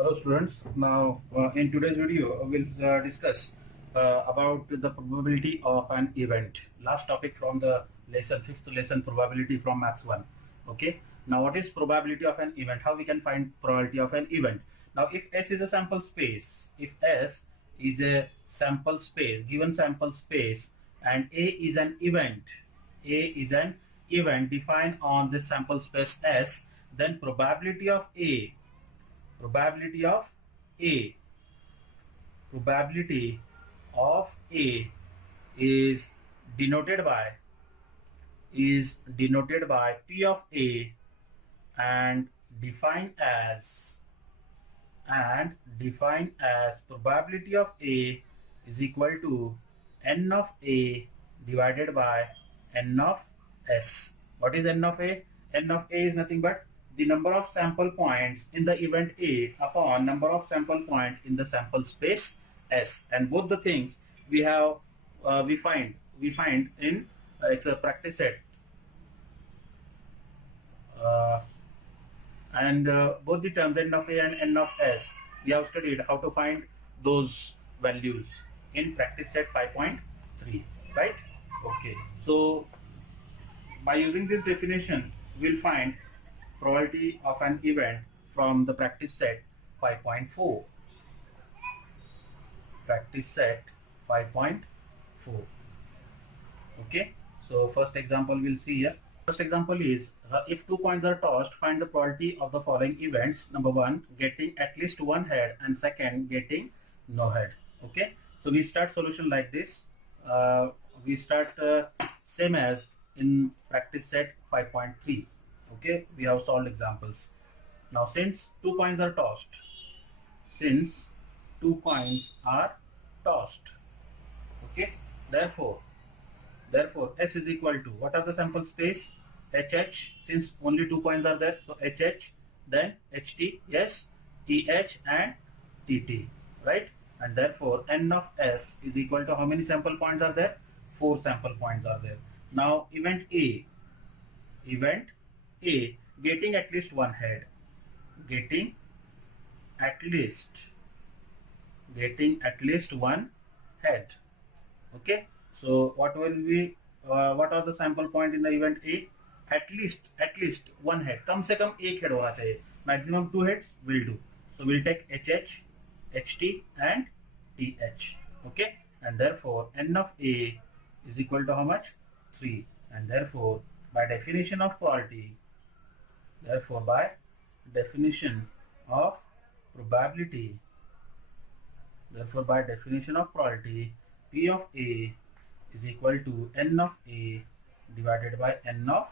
Hello students. Now in today's video we'll discuss about the probability of an event. Last topic from the lesson, fifth lesson, probability from Maths 1. Okay. Now what is probability of an event? How we can find probability of an event? Now if S is a sample space, if S is a sample space, given sample space, and A is an event, A is an event defined on this sample space S, then probability of A probability of A probability of A is denoted by P of A and defined as probability of A is equal to n of A divided by n of S. What is n of A? N of A is nothing but the number of sample points in the event A upon number of sample points in the sample space S, and both the things we have we find in it's a practice set, and both the terms n of A and n of S we have studied how to find those values in practice set 5.3, right? Okay, so by using this definition we'll find probability of an event from the practice set 5.4. Practice set 5.4. Okay, so first example we'll see here. First example is if two coins are tossed, find the probability of the following events. Number one, getting at least one head, and second, getting no head. Okay, so we start solution like this. We start same as in practice set 5.3. Okay, we have solved examples. Now since two coins are tossed, okay, therefore S is equal to, what are the sample space? HH, since only two coins are there, so HH, then HT, yes, TH and TT, right? And therefore n of S is equal to how many sample points are there? 4 sample points are there. Now event A, getting at least one head, getting at least one head. Okay, so what will be what are the sample point in the event A? At least one head, कम से कम एक head होना चाहिए, maximum 2 heads will do. So we'll take HH, HT and TH. Okay, and therefore n of A is equal to how much? 3, and therefore by definition of probability, P of A is equal to n of A divided by n of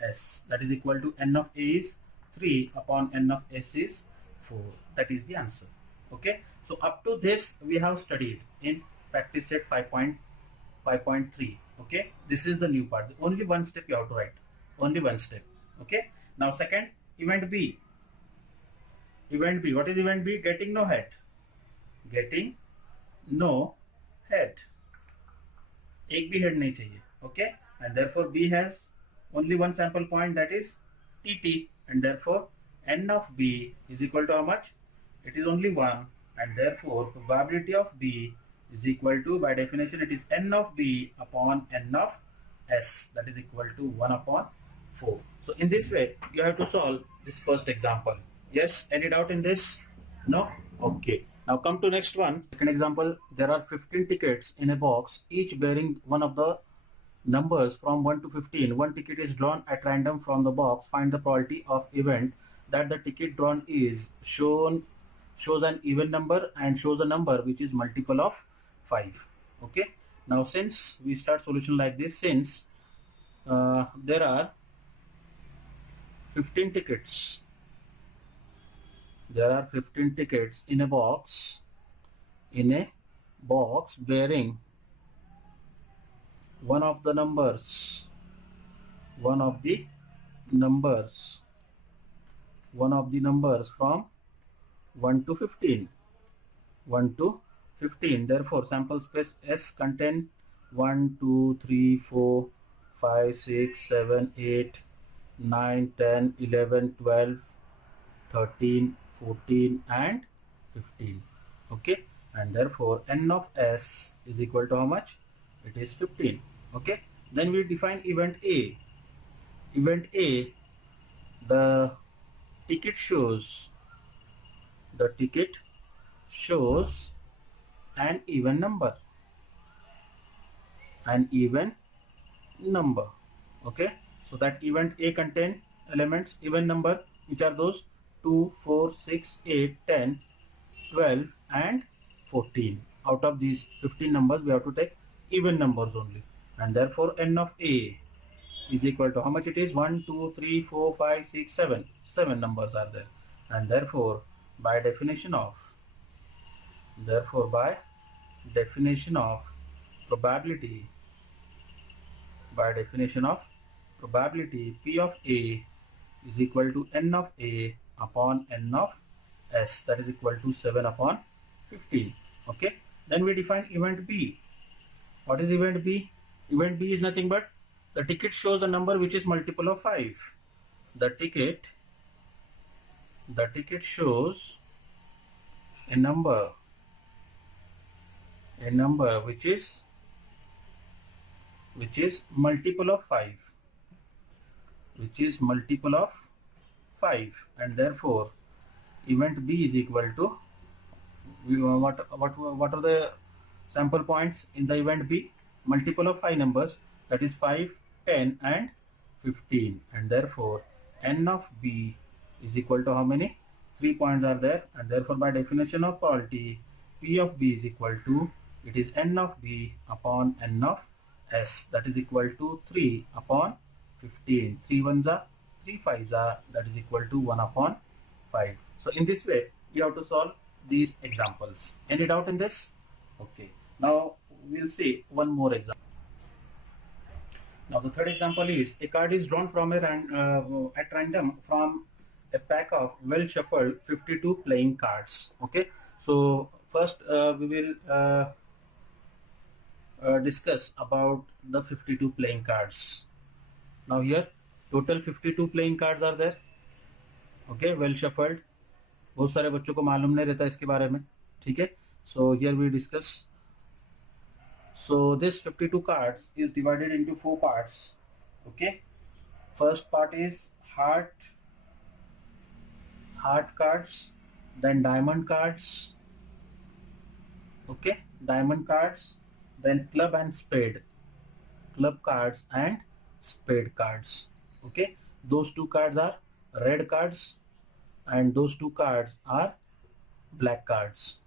S. That is equal to n of A is 3 upon n of S is 4. That is the answer. Okay, so up to this we have studied in practice set 5.3. Okay, this is the new part. Only one step you have to write. Only one step. Okay, now second, event B. What is event B? Getting no head. एक भी head नहीं चाहिए. Okay, and therefore B has only one sample point, that is TT, and therefore n of B is equal to how much? It is only 1, and therefore probability of B is equal to, by definition, it is n of B upon n of S, that is equal to 1 upon 4. So in this way you have to solve this first example. Yes, any doubt in this? No? Okay, now come to next one. Second example, there are 15 tickets in a box, each bearing one of the numbers from 1 to 15. One ticket is drawn at random from the box. Find the probability of event that the ticket drawn is shows an even number and shows a number which is multiple of 5. Okay, now since we start solution like this, since there are 15 tickets, in a box bearing one of the numbers from 1 to 15. Therefore sample space S contain 1 2 3 4 5 6 7 8 9 10 11 12 13 14 and 15. Okay, and therefore n of s is equal to how much? It is 15. Okay, then we define event A. Event A, the ticket shows an even number. Okay, so that event A contain elements even number, which are those 2, 4, 6, 8, 10, 12 and 14. Out of these 15 numbers we have to take even numbers only, and therefore n of A is equal to how much it is? 1, 2, 3, 4, 5, 6, 7. 7 numbers are there, and therefore by definition of probability, P of A is equal to n of A upon n of S, that is equal to 7 upon 15. Okay, then we define event B. What is event B? Event B is nothing but the ticket shows a number which is multiple of 5. The ticket shows a number which is multiple of 5, and therefore event B is equal to what are the sample points in the event B? Multiple of 5 numbers, that is 5, 10 and 15, and therefore n of B is equal to how many? 3 points are there, and therefore by definition of probability, P of B is equal to, it is n of B upon n of S, that is equal to 3 upon 15. 3 ones are 3 5s are, that is equal to 1 upon 5. So in this way you have to solve these examples. Any doubt in this? Okay, now we'll see one more example. Now the third example is a card is drawn from at random from a pack of well shuffled 52 playing cards. Okay, so first we will discuss about the 52 playing cards. Now here total 52 playing cards are there. Okay, well shuffled. बहुत सारे बच्चों को मालूम नहीं रहता इसके बारे में, ठीक है. So here we discuss. So this 52 cards is divided into 4 parts. Okay, first part is heart cards, then diamond cards. Okay, diamond cards, then club cards and spade cards. Okay, those 2 cards are red cards and those 2 cards are black cards.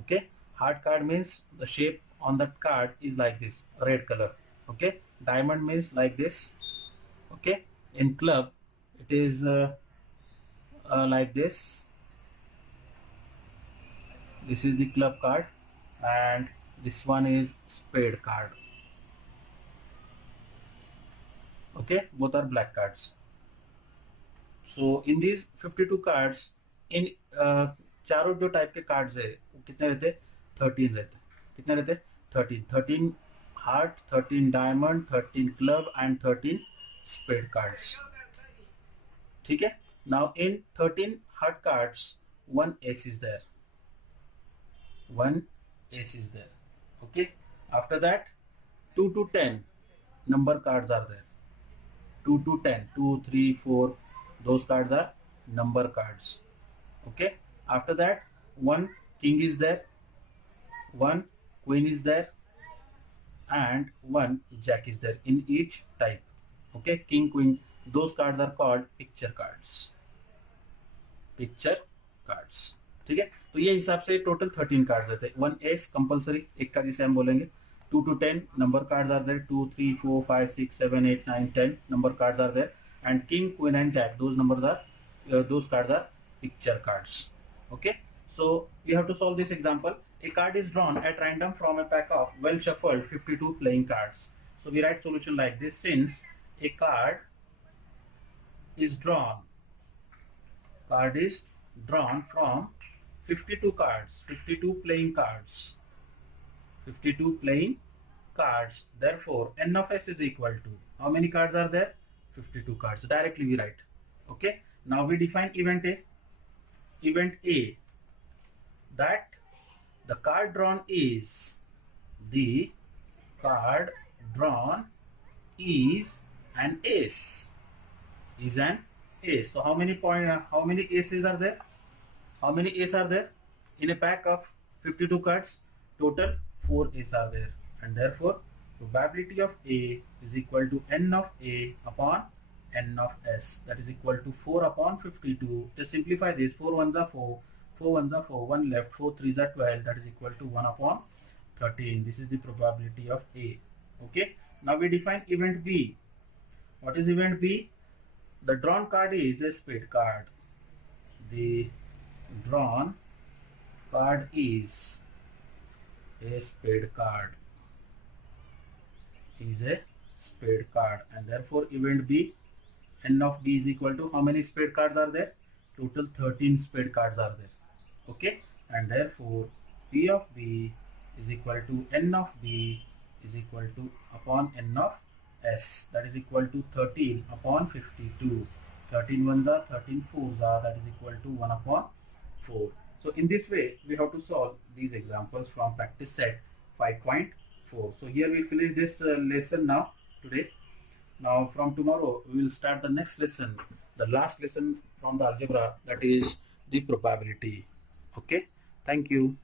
Okay, heart card means the shape on that card is like this, red color. Okay, diamond means like this. Okay, in club it is like this. This is the club card, and this one is spade card. Okay, both are black cards. So in these 52 cards, in चारों जो type के cards है कितने रहते? 13 रहते. कितने रहते? 13. 13 heart, 13 diamond, 13 club and 13 spade cards. ठीक है. Now in 13 heart cards 1 ace is there. 1 ace is there. Okay. After that 2 to 10 number cards are there. 2 to 10, 2, 3, 4, those cards are number cards. Okay. After that 1 king is there, 1 queen is there, and 1 jack is there in each type. Okay, king, queen, those cards are called picture cards. ठीक है. तो ये हिसाब से total 13 cards रहते हैं. 1 S compulsory एक का जिसे हम बोलेंगे. 2 to 10 number cards are there. 2, 3, 4, 5, 6, 7, 8, 9, 10 number cards are there, and king, queen and jack, those cards are picture cards. Okay, so we have to solve this example. A card is drawn at random from a pack of well shuffled 52 playing cards. So we write solution like this. Since a card is drawn from 52 cards, 52 playing cards, therefore n of s is equal to, how many cards are there? 52 cards. Directly we write. Okay, now we define event A. event A, that the card drawn is an ace. Is an ace. So how many aces are there? How many aces are there? In a pack of 52 cards, total 4 aces are there, and therefore probability of A is equal to n of A upon n of S, that is equal to 4 upon 52. To simplify this, 4 ones are 4, 4 ones are 4, 1 left, 4 threes are 12, that is equal to 1 upon 13. This is the probability of A. Okay. Now we define event B. What is event B? The drawn card is a spade card. The drawn card is a spade card. And therefore event B, n of B is equal to how many spade cards are there? Total 13 spade cards are there. Okay, and therefore P of B is equal to n of B is equal to upon n of S, that is equal to 13 upon 52. 13 ones are 13 fours are, that is equal to 1 upon 4. So in this way we have to solve these examples from practice set 5.4. So here we finish this lesson now today. Now from tomorrow we will start the next lesson, the last lesson from the algebra, that is the probability. Okay, thank you.